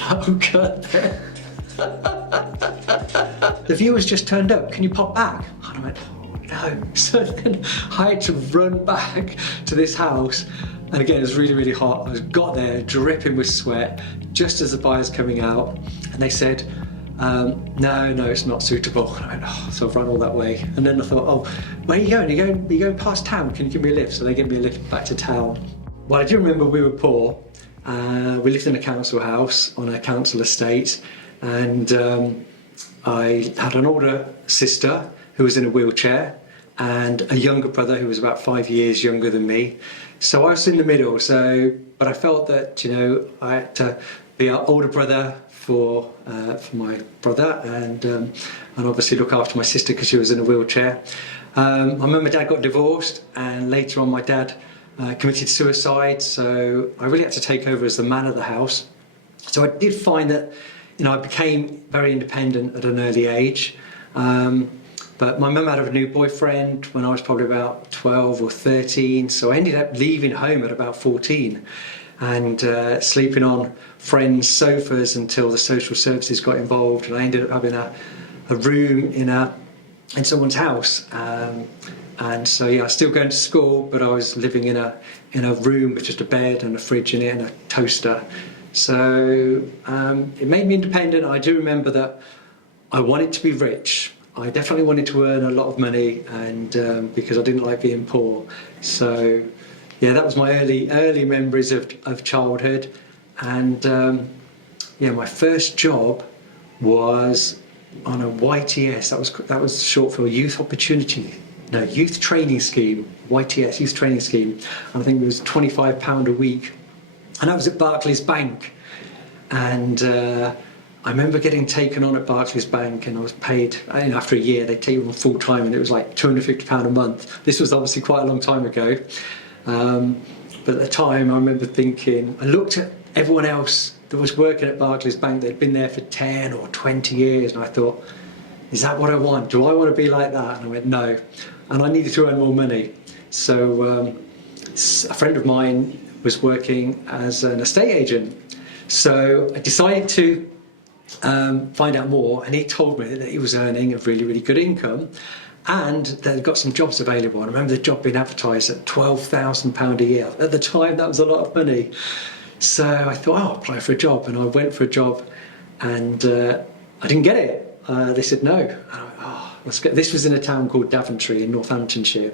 Oh God. The viewers just turned up, can you pop back? And I went, oh no. So then I had to run back to this house, and again it was really, really hot. I got there dripping with sweat just as the buyer's coming out, and they said, no, it's not suitable. And I went, oh, so I've run all that way. And then I thought, oh, where are you going? Are you going past town? Can you give me a lift? So they gave me a lift back to town. Well, I do remember we were poor. We lived in a council house on a council estate, and I had an older sister who was in a wheelchair and a younger brother who was about 5 years younger than me. So I was in the middle. But I felt that, you know, I had to be our older brother for my brother, and obviously look after my sister because she was in a wheelchair. My mum and dad got divorced, and later on my dad committed suicide, so I really had to take over as the man of the house. So I did find that, you know, I became very independent at an early age. But my mum had a new boyfriend when I was probably about 12 or 13, so I ended up leaving home at about 14 and sleeping on friends' sofas until the social services got involved, and I ended up having a room in someone's house. And so yeah, I was still going to school, but I was living in a room with just a bed and a fridge in it and a toaster. So it made me independent. I do remember that I wanted to be rich. I definitely wanted to earn a lot of money, and because I didn't like being poor. So yeah, that was my early memories of childhood. And yeah, my first job was on a YTS. That was short for Youth Training Scheme, YTS, Youth Training Scheme. And I think it was £25 a week. And that was at Barclays Bank. And I remember getting taken on at Barclays Bank, and I was paid, after a year, they'd take you on full time, and it was like £250 a month. This was obviously quite a long time ago. But at the time, I remember thinking, I looked at everyone else that was working at Barclays Bank. They'd been there for 10 or 20 years, and I thought, is that what I want? Do I want to be like that? And I went, no. And I needed to earn more money. So a friend of mine was working as an estate agent. So I decided to find out more, and he told me that he was earning a really, really good income, and they'd got some jobs available. And I remember the job being advertised at £12,000 a year. At the time, that was a lot of money. So I thought, I'll apply for a job, and I went for a job, and I didn't get it. They said no. And I went, oh, let's get. This was in a town called Daventry in Northamptonshire,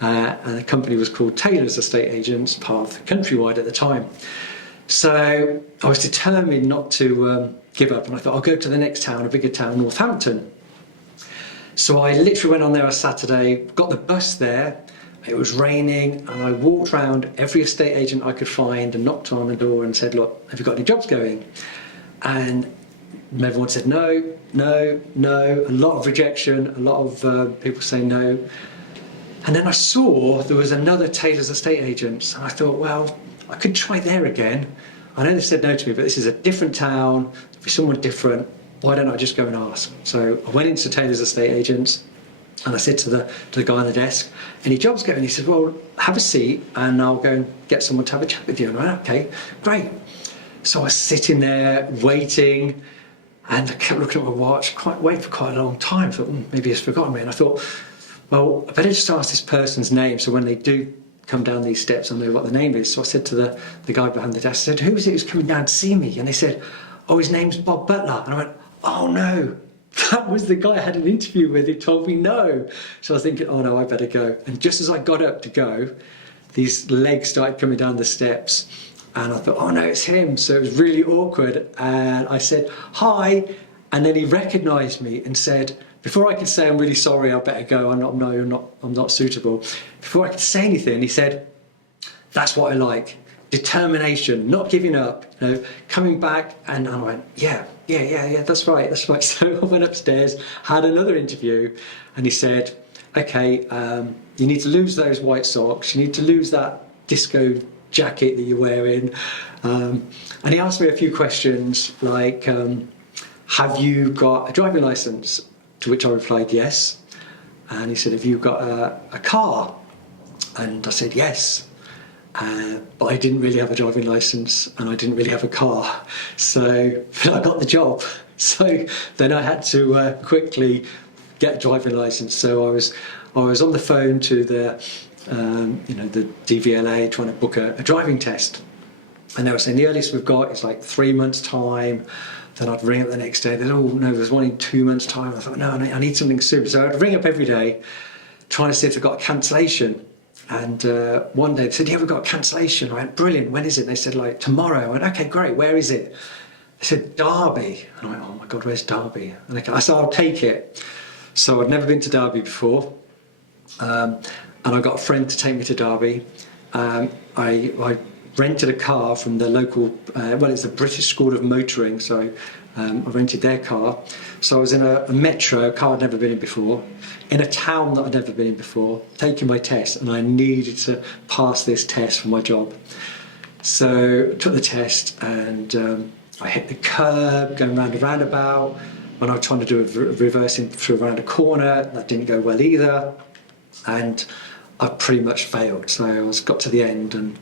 and the company was called Taylor's Estate Agents, part of Countrywide at the time. So I was determined not to give up, and I thought I'll go to the next town, a bigger town, Northampton. So I literally went on there on Saturday, got the bus there. It was raining, and I walked around every estate agent I could find and knocked on the door and said, look, have you got any jobs going? And everyone said no, no, no. A lot of rejection, a lot of people saying no. And then I saw there was another Taylor's Estate Agents, and I thought, well, I could try there again. I know they said no to me, but this is a different town, for someone different. Why don't I just go and ask? So I went into Taylor's Estate Agents, and I said to the guy on the desk, any jobs going? He said, well, have a seat and I'll go and get someone to have a chat with you. And I went, okay, great. So I was sitting there waiting, and I kept looking at my watch, waiting for quite a long time. I thought, maybe he's forgotten me. And I thought, well, I better just ask this person's name, so when they do come down these steps, I know what the name is. So I said to the guy behind the desk, I said, who is it who's coming down to see me? And they said, oh, his name's Bob Butler. And I went, oh no, that was the guy I had an interview with who told me no. So I was thinking, oh no, I better go. And just as I got up to go, these legs started coming down the steps, and I thought, oh no, it's him. So it was really awkward, and I said, hi, and then he recognised me and said, before I could say I'm really sorry, I better go, I'm not suitable. Before I could say anything, he said, that's what I like. Determination, not giving up, coming back. And I went, yeah, that's right. So I went upstairs, had another interview, and he said, okay, you need to lose those white socks, you need to lose that disco jacket that you're wearing. And he asked me a few questions like, have you got a driving licence? To which I replied, yes. And he said, have you got a car? And I said, yes. but I didn't really have a driving license and I didn't really have a car, so I got the job. So then I had to quickly get a driving license. So I was on the phone to the the DVLA trying to book a driving test, and they were saying the earliest we've got is like 3 months' time. Then I'd ring up the next day. They'd, oh no, there's one in 2 months' time. I thought, no, I need something soon. So I'd ring up every day, trying to see if they've got a cancellation. And one day they said, yeah, we've got a cancellation. I went, brilliant, when is it? And they said, like, tomorrow. I went, okay, great, where is it? They said, Derby. And I went, oh my God, where's Derby? And I said, I'll take it. So I'd never been to Derby before. And I got a friend to take me to Derby. I rented a car from the local, it's the British School of Motoring, so I rented their car. So I was in a metro, a car I'd never been in before, in a town that I'd never been in before, taking my test, and I needed to pass this test for my job. So I took the test, and I hit the curb, going round a roundabout. When I was trying to do a reversing through around a corner, that didn't go well either, and I pretty much failed. So I got to the end, and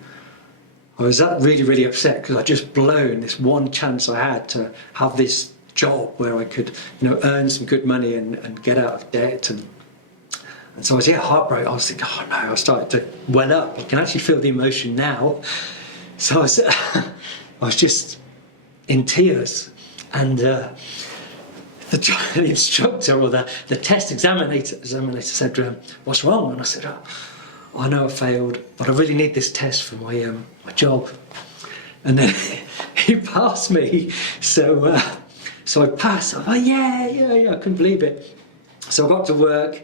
I was really, really upset because I'd just blown this one chance I had to have this job where I could, earn some good money and get out of debt. And so I was heartbroken. I was thinking, oh no, I started to well up. I can actually feel the emotion now. So I was just in tears. And the instructor, or the test examinator said, what's wrong? And I said, I know I failed, but I really need this test for my job. And then he passed me, so I passed. I thought, yeah, I couldn't believe it. So I got to work,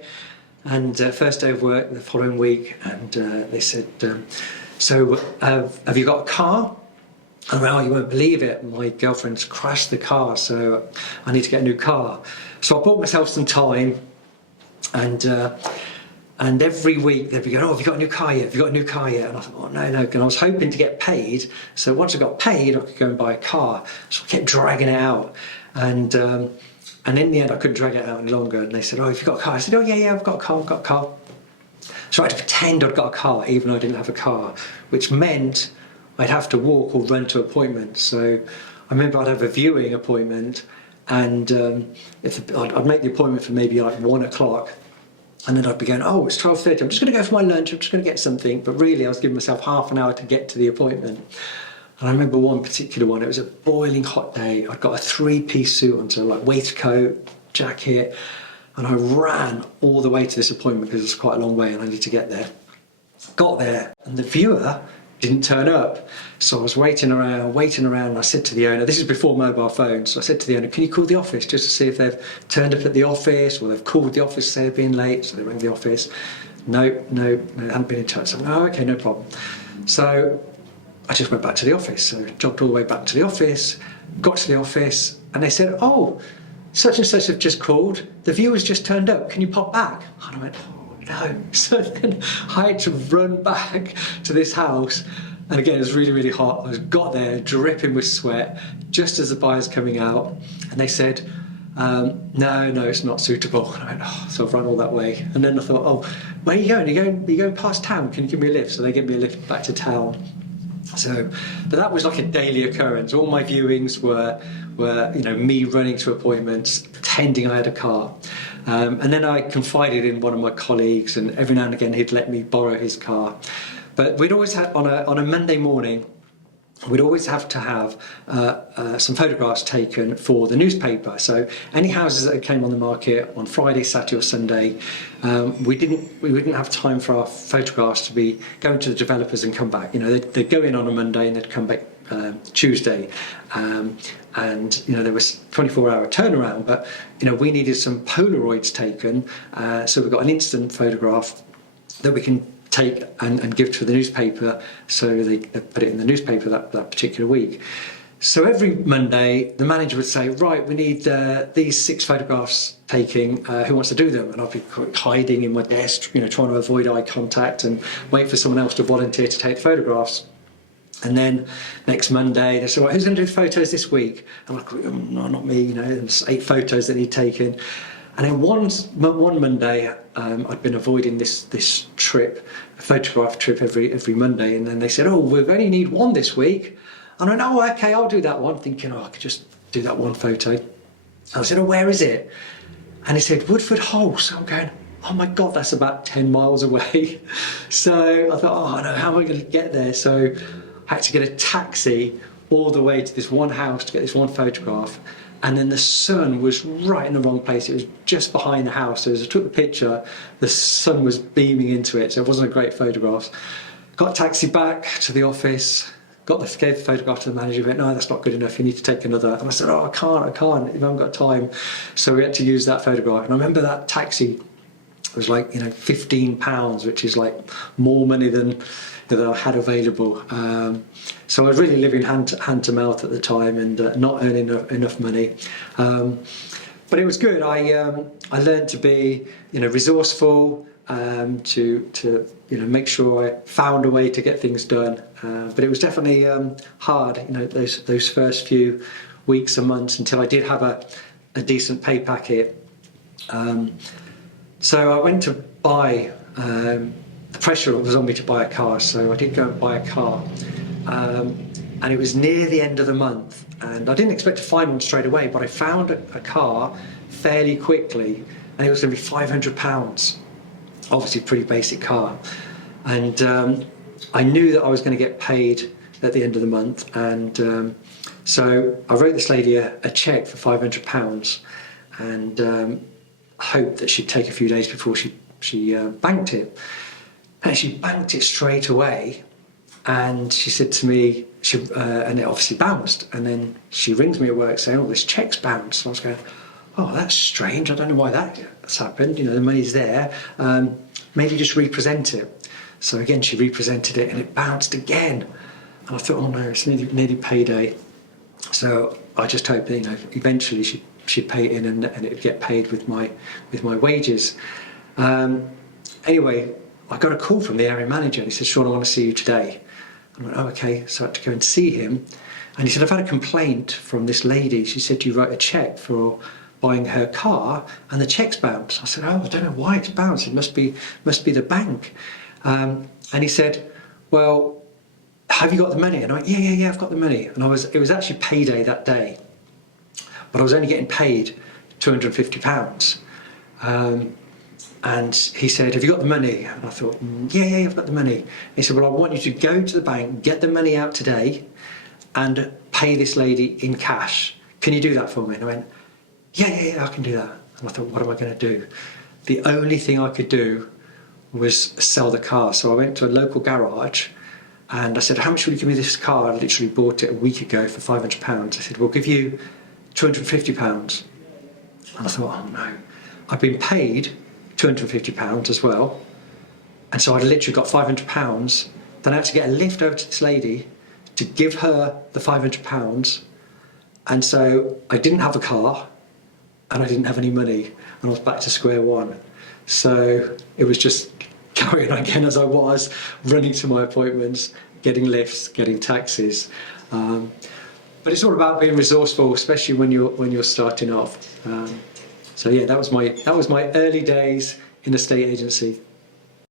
and first day of work the following week, and they said, so have you got a car? And well, you won't believe it, my girlfriend's crashed the car, so I need to get a new car. So I bought myself some time, and every week they'd be going, oh, have you got a new car yet? Have you got a new car yet? And I thought, oh, no. And I was hoping to get paid. So once I got paid, I could go and buy a car. So I kept dragging it out. And in the end, I couldn't drag it out any longer. And they said, oh, have you got a car? I said, oh, yeah, I've got a car. So I had to pretend I'd got a car, even though I didn't have a car, which meant I'd have to walk or run to appointments. So I remember I'd have a viewing appointment, and I'd make the appointment for maybe like 1 o'clock. And then I'd be going, oh, it's 12:30, I'm just going to go for my lunch, I'm just going to get something. But really, I was giving myself half an hour to get to the appointment. And I remember one particular one, it was a boiling hot day. I'd got a 3-piece suit on, so like waistcoat, jacket, and I ran all the way to this appointment because it's quite a long way and I need to get there. Got there, and the viewer didn't turn up. So I was waiting around, and I said to the owner, this is before mobile phones, so I said to the owner, can you call the office just to see if they've turned up at the office, or they've called the office, say they're being late. So they rang the office. No, they hadn't been in touch. So I'm like, oh, okay, no problem. So I just went back to the office. So jogged all the way back to the office, got to the office, and they said, oh, such and such have just called, the viewer's just turned up, can you pop back? And I went, no. So then I had to run back to this house, and again it was really, really hot. I got there dripping with sweat just as the buyer's coming out, and they said, no, it's not suitable. And I went, oh, so I've run all that way, and then I thought, oh, where are you going? Are you going past town? Can you give me a lift? So they gave me a lift back to town. So, but that was like a daily occurrence. All my viewings were me running to appointments, pretending I had a car. And then I confided in one of my colleagues, and every now and again he'd let me borrow his car. But we'd always have, on a Monday morning, we'd always have to have some photographs taken for the newspaper. So any houses that came on the market on Friday, Saturday or Sunday, we wouldn't have time for our photographs to be going to the developers and come back. They'd go in on a Monday and they'd come back Tuesday. And there was 24-hour turnaround, but we needed some Polaroids taken, so we got an instant photograph that we can take and give to the newspaper, so they put it in the newspaper that particular week. So every Monday the manager would say, right, we need these 6 photographs taking, who wants to do them? And I'd be hiding in my desk, trying to avoid eye contact and wait for someone else to volunteer to take the photographs. And then next Monday, they said, right, who's going to do photos this week? I'm like, no, not me, there's 8 photos that need taken. And then one Monday, I'd been avoiding this trip, a photograph trip every Monday, and then they said, oh, we only need one this week. And I went, oh, okay, I'll do that one, thinking, oh, I could just do that one photo. And I said, oh, where is it? And he said, Woodford Hole. So I'm going, oh my God, that's about 10 miles away. So I thought, oh no, how am I going to get there? So I had to get a taxi all the way to this one house to get this one photograph. And then the sun was right in the wrong place. It was just behind the house. So as I took the picture, the sun was beaming into it. So it wasn't a great photograph. Got a taxi back to the office, gave the photograph to the manager, went, no, that's not good enough, you need to take another. And I said, oh, I can't, I haven't got time. So we had to use that photograph. And I remember that taxi was like, £15, which is like more money than I had available. So I was really living hand to mouth at the time and not earning enough money. But it was good. I learned to be, resourceful, to make sure I found a way to get things done. But it was definitely hard, those first few weeks and months until I did have a decent pay packet. So I went to buy. The pressure was on me to buy a car, so I did go and buy a car. And it was near the end of the month, and I didn't expect to find one straight away, but I found a car fairly quickly, and it was going to be £500. Obviously a pretty basic car. And I knew that I was going to get paid at the end of the month, and so I wrote this lady a cheque for £500 and hoped that she'd take a few days before she banked it. And she banked it straight away, and she said to me, and it obviously bounced, and then she rings me at work saying, oh, this cheque's bounced. So I was going, oh, that's strange, I don't know why that's happened, the money's there, maybe just represent it. So again, she represented it and it bounced again. And I thought, oh no, it's nearly payday. So I just hoped that, eventually she'd pay it in and it would get paid with my wages. Anyway, I got a call from the area manager and he said, Sean, I want to see you today. I went, oh, okay. So I had to go and see him. And he said, I've had a complaint from this lady. She said you wrote a cheque for buying her car and the cheque's bounced. I said, oh, I don't know why it's bounced. It must be the bank. And he said, well, have you got the money? And I went, yeah, I've got the money. And it was actually payday that day, but I was only getting paid £250. And he said, have you got the money? And I thought, yeah, I've got the money. He said, well, I want you to go to the bank, get the money out today and pay this lady in cash. Can you do that for me? And I went, yeah, I can do that. And I thought, what am I going to do? The only thing I could do was sell the car. So I went to a local garage and I said, how much will you give me this car? I literally bought it a week ago for £500. I said, we'll give you £250. And I thought, oh no, I've been paid £250 as well, and so I'd literally got £500. Then I had to get a lift over to this lady to give her the £500, and so I didn't have a car and I didn't have any money, and I was back to square one. So it was just carrying on again as I was, running to my appointments, getting lifts, getting taxis. But it's all about being resourceful, especially when you're starting off. So yeah, that was my early days in a estate agency.